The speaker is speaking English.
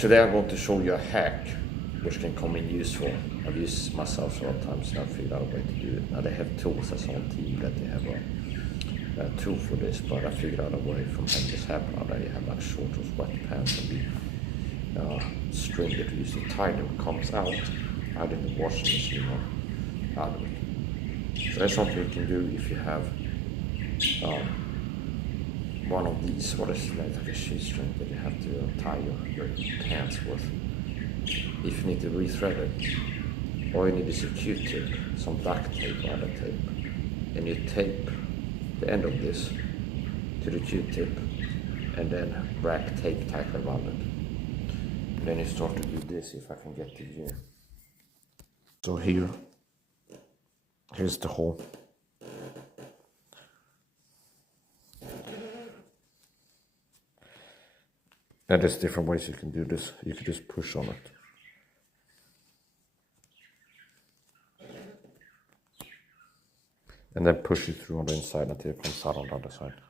Today I'm going to show you a hack which can come in useful. I've used myself several times and I've figured out a way to do it. Now they have tools as on TV that they have a tool for this, but I figured out a way from having this happen. Now that you have like shorts or sweatpants and the string that you use to tie them comes out in the washing machine or out of it. So that's something you can do if you have one of these, what is like a sheet string that you have to tie your pants with. If you need to rethread it, all you need is a Q-tip, some duct tape or other tape, and you tape the end of this to the Q-tip and then wrap tape tight around it. And then you start to do this, if I can get to you. So here's the hole. And there's different ways you can do this. You can just push on it. And then push it through on the inside until it comes out on the other side.